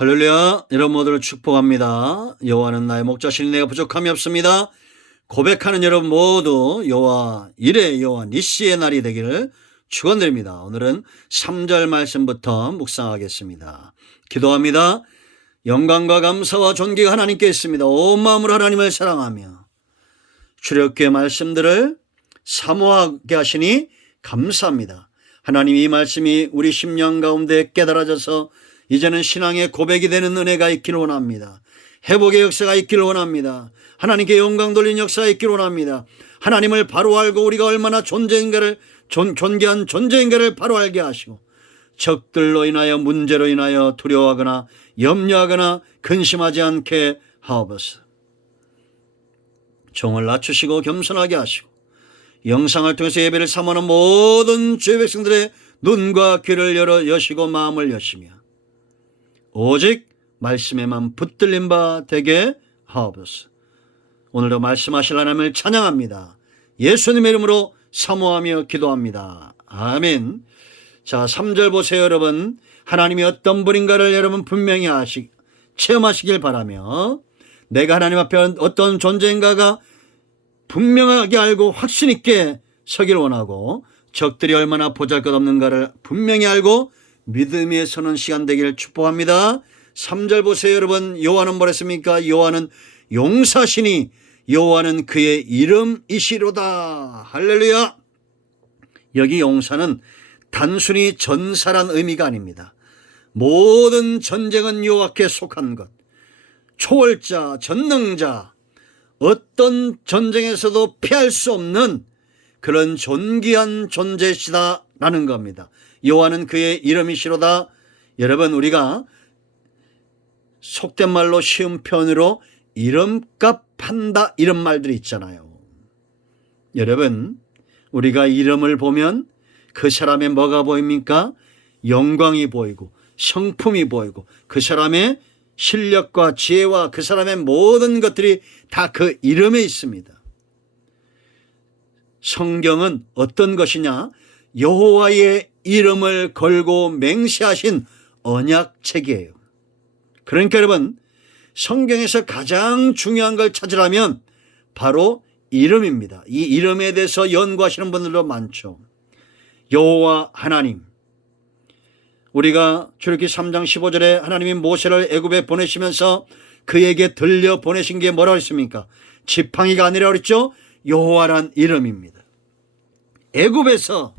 할렐루야. 여러분 모두를 축복합니다. 여호와는 나의 목자시니 내가 부족함이 없습니다. 고백하는 여러분 모두 여호와 이레 여호와 니시의 날이 되기를 축원드립니다. 오늘은 3절 말씀부터 묵상하겠습니다. 기도합니다. 영광과 감사와 존귀가 하나님께 있습니다. 온 마음으로 하나님을 사랑하며 주력교의 말씀들을 사모하게 하시니 감사합니다. 하나님, 이 말씀이 우리 심령 가운데 깨달아져서 이제는 신앙의 고백이 되는 은혜가 있기를 원합니다. 회복의 역사가 있기를 원합니다. 하나님께 영광 돌린 역사가 있기를 원합니다. 하나님을 바로 알고 우리가 얼마나 존귀한 존재인가를 바로 알게 하시고 적들로 인하여 문제로 인하여 두려워하거나 염려하거나 근심하지 않게 하옵소서. 종을 낮추시고 겸손하게 하시고 영상을 통해서 예배를 사모하는 모든 주의 백성들의 눈과 귀를 여시고 마음을 여시며 오직 말씀에만 붙들린 바 되게 하옵소서. 오늘도 말씀하실 하나님을 찬양합니다. 예수님의 이름으로 사모하며 기도합니다. 아멘. 자, 3절 보세요, 여러분. 하나님이 어떤 분인가를 여러분 분명히 체험하시길 바라며, 내가 하나님 앞에 어떤 존재인가가 분명하게 알고 확신 있게 서길 원하고, 적들이 얼마나 보잘것없는가를 분명히 알고 믿음에 서는 시간 되기를 축복합니다. 3절 보세요, 여러분. 여호와는 뭐랬습니까? 여호와는 용사시니 여호와는 그의 이름이시로다. 할렐루야. 여기 용사는 단순히 전사란 의미가 아닙니다. 모든 전쟁은 여호와께 속한 것, 초월자, 전능자, 어떤 전쟁에서도 피할 수 없는 그런 존귀한 존재시다라는 겁니다. 여호와는 그의 이름이시로다. 여러분, 우리가 속된 말로 쉬운 표현으로 이름값 한다 이런 말들이 있잖아요. 여러분, 우리가 이름을 보면 그 사람의 뭐가 보입니까? 영광이 보이고 성품이 보이고 그 사람의 실력과 지혜와 그 사람의 모든 것들이 다 그 이름에 있습니다. 성경은 어떤 것이냐? 여호와의 이름을 걸고 맹세하신 언약책이에요. 그러니까 여러분, 성경에서 가장 중요한 걸 찾으라면 바로 이름입니다. 이 이름에 대해서 연구하시는 분들도 많죠. 여호와 하나님, 우리가 출애굽기 3장 15절에 하나님이 모세를 애굽에 보내시면서 그에게 들려 보내신 게 뭐라고 했습니까? 지팡이가 아니라 그랬죠? 여호와란 이름입니다. 애굽에서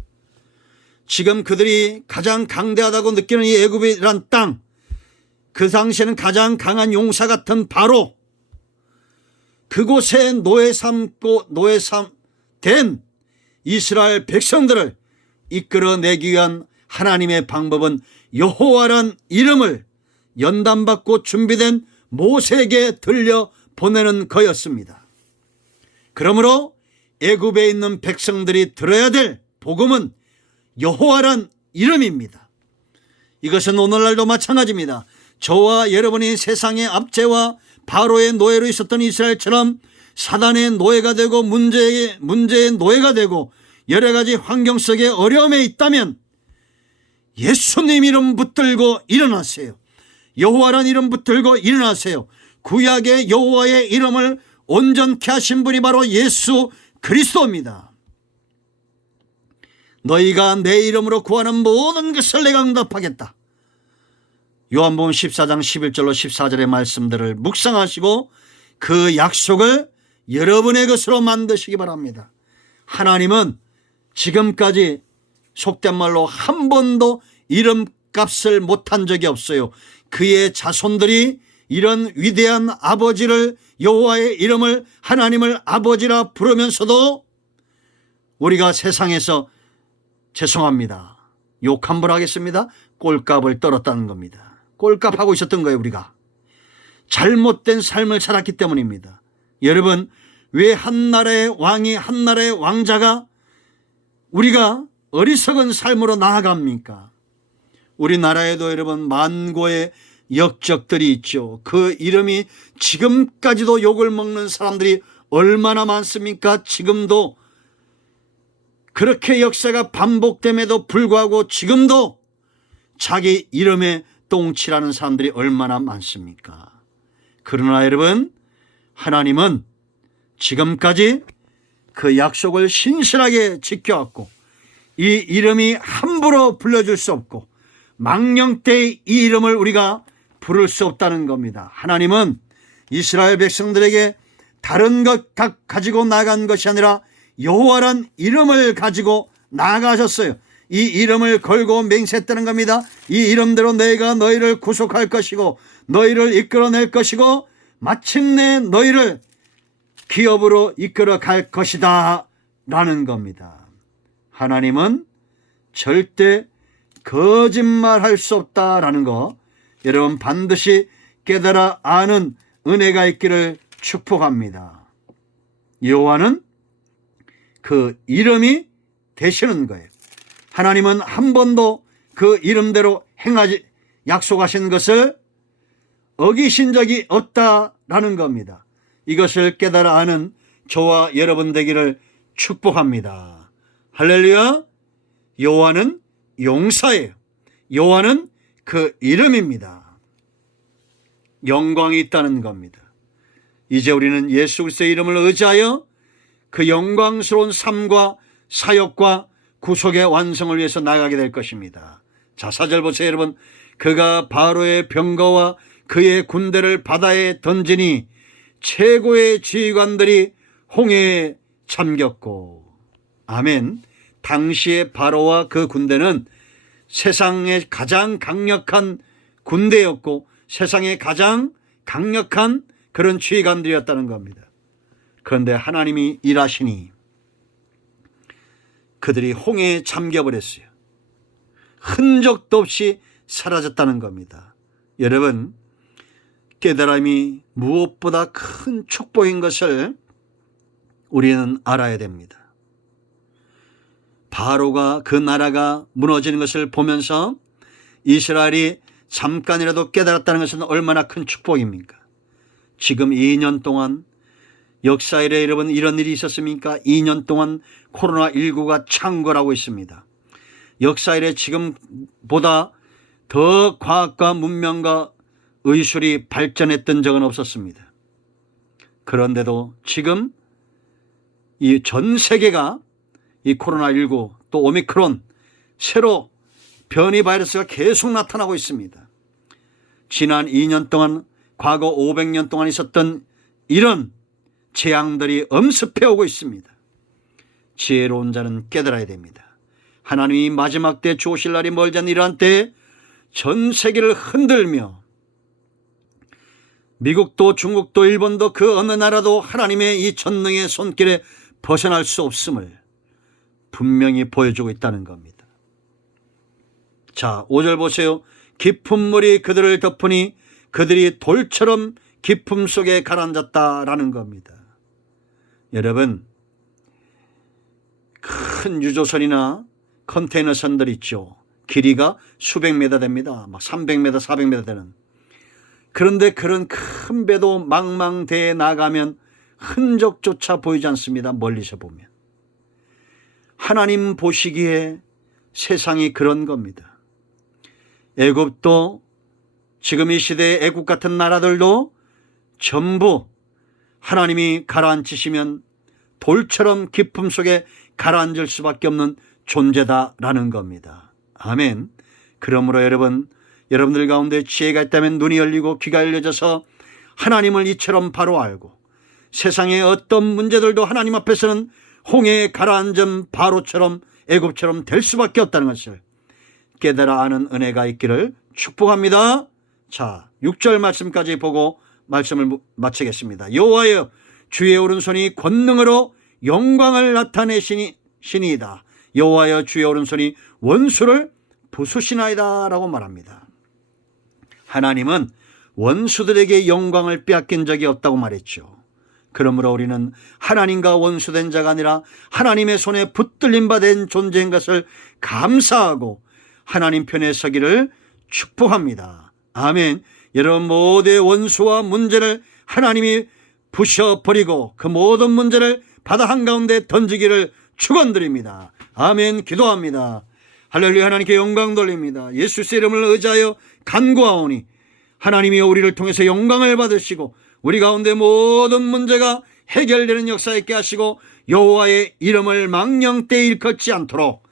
지금 그들이 가장 강대하다고 느끼는 이 애굽이란 땅, 그 당시에는 가장 강한 용사 같은 바로, 그곳에 노예 삼된 이스라엘 백성들을 이끌어내기 위한 하나님의 방법은 여호와란 이름을 연단받고 준비된 모세에게 들려 보내는 거였습니다. 그러므로 애굽에 있는 백성들이 들어야 될 복음은 여호와란 이름입니다. 이것은 오늘날도 마찬가지입니다. 저와 여러분이 세상의 압제와 바로의 노예로 있었던 이스라엘처럼 사단의 노예가 되고 문제의 노예가 되고 여러 가지 환경 속에 어려움에 있다면 예수님 이름 붙들고 일어나세요. 여호와란 이름 붙들고 일어나세요. 구약의 여호와의 이름을 온전케 하신 분이 바로 예수 그리스도입니다. 너희가 내 이름으로 구하는 모든 것을 내가 응답하겠다. 요한복음 14장 11절로 14절의 말씀들을 묵상하시고 그 약속을 여러분의 것으로 만드시기 바랍니다. 하나님은 지금까지 속된 말로 한 번도 이름값을 못한 적이 없어요. 그의 자손들이 이런 위대한 아버지를, 여호와의 이름을, 하나님을 아버지라 부르면서도 우리가 세상에서, 죄송합니다, 욕 한 번 하겠습니다, 꼴값을 떨었다는 겁니다. 꼴값하고 있었던 거예요. 우리가 잘못된 삶을 살았기 때문입니다. 여러분, 왜 한 나라의 왕이, 한 나라의 왕자가 우리가 어리석은 삶으로 나아갑니까? 우리나라에도 여러분 만고의 역적들이 있죠. 그 이름이 지금까지도 욕을 먹는 사람들이 얼마나 많습니까? 지금도 그렇게 역사가 반복됨에도 불구하고 지금도 자기 이름에 요동치라는 사람들이 얼마나 많습니까? 그러나 여러분, 하나님은 지금까지 그 약속을 신실하게 지켜왔고 이 이름이 함부로 불려줄 수 없고 망령때의 이 이름을 우리가 부를 수 없다는 겁니다. 하나님은 이스라엘 백성들에게 다른 것 가지고 나간 것이 아니라 여호와란 이름을 가지고 나아가셨어요. 이 이름을 걸고 맹세했다는 겁니다. 이 이름대로 내가 너희를 구속할 것이고 너희를 이끌어낼 것이고 마침내 너희를 기업으로 이끌어 갈 것이다 라는 겁니다. 하나님은 절대 거짓말할 수 없다라는 거 여러분 반드시 깨달아 아는 은혜가 있기를 축복합니다. 여호와는 그 이름이 되시는 거예요. 하나님은 한 번도 그 이름대로 행하지 약속하신 것을 어기신 적이 없다라는 겁니다. 이것을 깨달아 아는 저와 여러분 되기를 축복합니다. 할렐루야. 여호와는 용사예요. 여호와는 그 이름입니다. 영광이 있다는 겁니다. 이제 우리는 예수 그리스도의 이름을 의지하여 그 영광스러운 삶과 사역과 구속의 완성을 위해서 나가게 될 것입니다. 자, 4절 보세요 여러분. 그가 바로의 병거와 그의 군대를 바다에 던지니 최고의 지휘관들이 홍해에 잠겼고. 아멘. 당시의 바로와 그 군대는 세상의 가장 강력한 군대였고 세상의 가장 강력한 그런 지휘관들이었다는 겁니다. 그런데 하나님이 일하시니 그들이 홍해에 잠겨버렸어요. 흔적도 없이 사라졌다는 겁니다. 여러분, 깨달음이 무엇보다 큰 축복인 것을 우리는 알아야 됩니다. 바로가 그 나라가 무너지는 것을 보면서 이스라엘이 잠깐이라도 깨달았다는 것은 얼마나 큰 축복입니까? 지금 2년 동안 역사 이래 여러분 이런 일이 있었습니까? 2년 동안 코로나19가 창궐하고 있습니다. 역사 이래 지금보다 더 과학과 문명과 의술이 발전했던 적은 없었습니다. 그런데도 지금 이 전 세계가 이 코로나19 또 오미크론 새로 변이 바이러스가 계속 나타나고 있습니다. 지난 2년 동안 과거 500년 동안 있었던 이런 재앙들이 엄습해 오고 있습니다. 지혜로운 자는 깨달아야 됩니다. 하나님이 마지막 때 주오실 날이 멀지 않은 이러한 때에 전 세계를 흔들며 미국도 중국도 일본도 그 어느 나라도 하나님의 이 전능의 손길에 벗어날 수 없음을 분명히 보여주고 있다는 겁니다. 자, 5절 보세요. 깊은 물이 그들을 덮으니 그들이 돌처럼 깊음 속에 가라앉았다라는 겁니다. 여러분, 큰 유조선이나 컨테이너선들 있죠. 길이가 수백 미터 됩니다. 막 300m, 400m 되는. 그런데 그런 큰 배도 망망대해 나가면 흔적조차 보이지 않습니다. 멀리서 보면. 하나님 보시기에 세상이 그런 겁니다. 애굽도 지금 이 시대의 애국 같은 나라들도 전부 하나님이 가라앉히시면 돌처럼 깊음 속에 가라앉을 수밖에 없는 존재다라는 겁니다. 아멘. 그러므로 여러분들 가운데 지혜가 있다면 눈이 열리고 귀가 열려져서 하나님을 이처럼 바로 알고 세상의 어떤 문제들도 하나님 앞에서는 홍해에 가라앉은 바로처럼 애굽처럼 될 수밖에 없다는 것을 깨달아 아는 은혜가 있기를 축복합니다. 자, 6절 말씀까지 보고 말씀을 마치겠습니다. 여호와여 주의 오른손이 권능으로 영광을 나타내시니이다. 여호와여 주의 오른손이 원수를 부수시나이다 라고 말합니다. 하나님은 원수들에게 영광을 빼앗긴 적이 없다고 말했죠. 그러므로 우리는 하나님과 원수된 자가 아니라 하나님의 손에 붙들림 바 된 존재인 것을 감사하고 하나님 편에 서기를 축복합니다. 아멘. 여러분 모두의 원수와 문제를 하나님이 부셔버리고 그 모든 문제를 바다 한가운데 던지기를 축원드립니다. 아멘. 기도합니다. 할렐루야. 하나님께 영광 돌립니다. 예수의 이름을 의지하여 간구하오니 하나님이 우리를 통해서 영광을 받으시고 우리 가운데 모든 문제가 해결되는 역사 있게 하시고 여호와의 이름을 망령되이 일컫지 않도록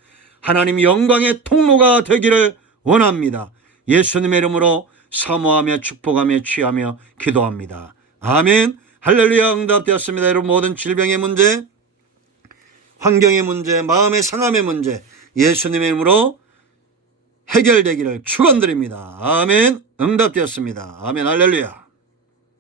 하나님 영광의 통로가 되기를 원합니다. 예수님의 이름으로 사모하며 축복하며 취하며 기도합니다. 아멘. 할렐루야. 응답되었습니다. 여러분 모든 질병의 문제, 환경의 문제, 마음의 상함의 문제 예수님의 이름으로 해결되기를 축원드립니다. 아멘. 응답되었습니다. 아멘. 할렐루야.